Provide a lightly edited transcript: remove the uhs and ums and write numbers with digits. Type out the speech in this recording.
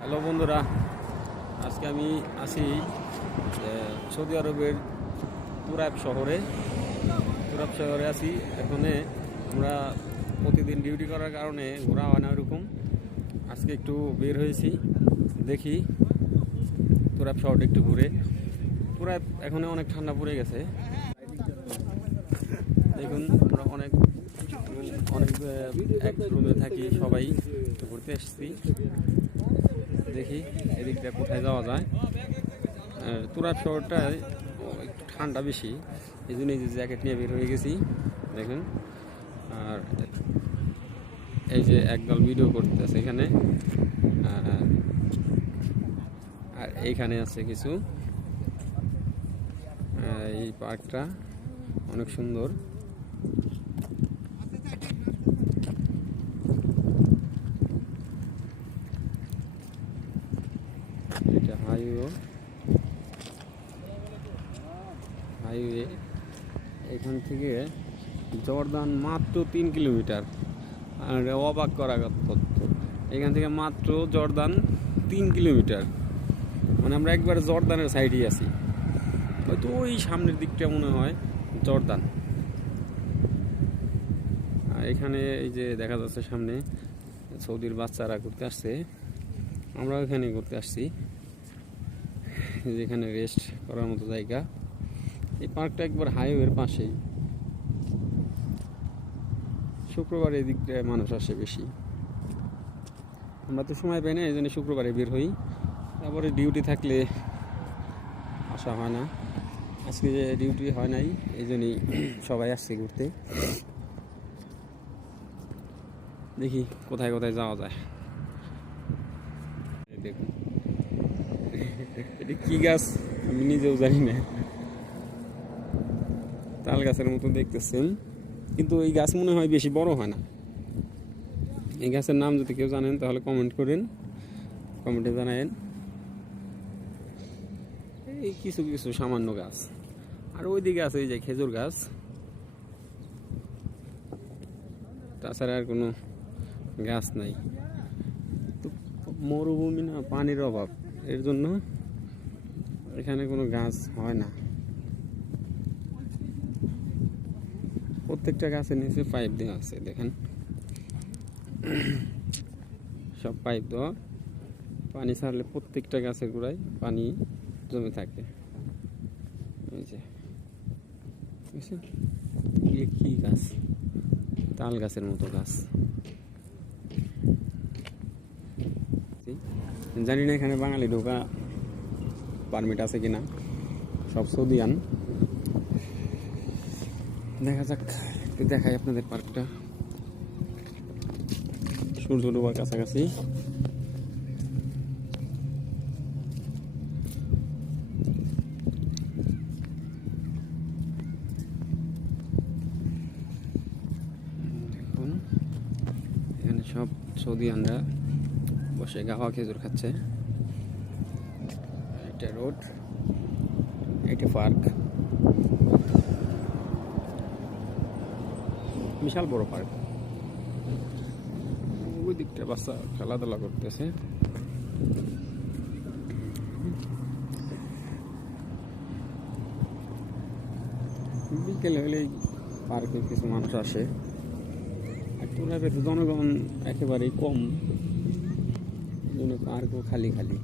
Hello বন্ধুরা, আজকে আমি আছি সৌদি আরবের তুরাব শহরে আছি। এখানে আমরা প্রতিদিন ডিউটি করার কারণে ঘোরা হয় না ওরকম। আজকে একটু বের হয়েছি, দেখি তুরাব শহরটা একটু ঘুরে। তুরাব এখন অনেক ঠান্ডা পড়ে গেছে। দেখুন আমরা অনেক এক রুমে থাকি, সবাই ঘুরতে এসেছি। দেখি এদিকটা কোথায় যাওয়া যায়। তুরাব শহরটায় একটু ঠান্ডা বেশি, এই জন্য এই যে জ্যাকেট নিয়ে বের হয়ে গেছি দেখুন। আর এই যে একদল ভিডিও করতেছে এখানে, আর এইখানে আছে কিছু। এই পার্কটা অনেক সুন্দর। এটা হাইওয়ে এখান থেকে জর্দান মাত্র 3 কিলোমিটার। আর অবাক করা তথ্য, এখান থেকে মাত্র জর্দান 3 কিলোমিটার। মানে আমরা একবারে জর্দানের সাইডেই আছি, হয়তো ওই সামনের দিকটা মনে হয় জর্দান। আর এখানে এই যে দেখা যাচ্ছে সামনে সৌদির বাচ্চারা ঘুরতে আসছে, আমরাও এখানে ঘুরতে আসছি। যেখানে রেস্ট করার মতো জায়গা। এই পার্কটা একবার হাইওয়ের পাশেই। শুক্রবার এই দিকটায় মানুষ আসে বেশি, আমরা তো সময় পাই না, এই জন্য শুক্রবারে বের হই। তারপরে ডিউটি থাকলে আসা হয় না। আজকে যে ডিউটি হয় নাই, এই জন্যই সবাই আসছে ঘুরতে। দেখি কোথায় কোথায় যাওয়া যায়। দেখুন এটা কি গাছ আমি নিজেও জানি না, তাল গাছের মতো দেখতেছেন, কিন্তু এই গাছ মনে হয় বেশি বড় হয় না। এই গাছের নাম যদি কেউ জানেন তাহলে কমেন্ট করেন, কমেন্টে জানায়েন। এই কিছু কিছু সামান্য গাছ, আর ওইদিকে আছে এই যে খেজুর গাছ। তাছাড়া আর কোনো গাছ নাই। তো মরুভূমি না, পানির অভাব, এর জন্য এখানে কোনো গাছ হয় না। প্রত্যেকটা গাছের নিচে পাইপ দেওয়া আছে, দেখেন সব পাইপ দেওয়া। পানি ছাড়লে প্রত্যেকটা গাছের গোড়ায় পানি জমে থাকে। এই যে কি গাছ, তাল গাছের মতো গাছ। জানি না এখানে বাঙালি ঢোকা পারমিট আছে কিনা, সব সৌদিয়ান। দেখা যাক, একটু দেখাই আপনাদের পার্কটা। সূর্য ডোবার কাছাকাছি। দেখুন এখানে সব সৌদিয়ানরা বসে গাওয়া খেজুর খাচ্ছে। এটা রোড, এটা পার্ক, বিশাল বড় পার্ক। ওই দিকটা বাচ্চা খেলাধুলা করতেছে। বিকেলে হলেই পার্কে কিছু মানুষ আসে। আর তুরাবের জনগণ একেবারেই কম, জন্য পার্কও খালি খালি।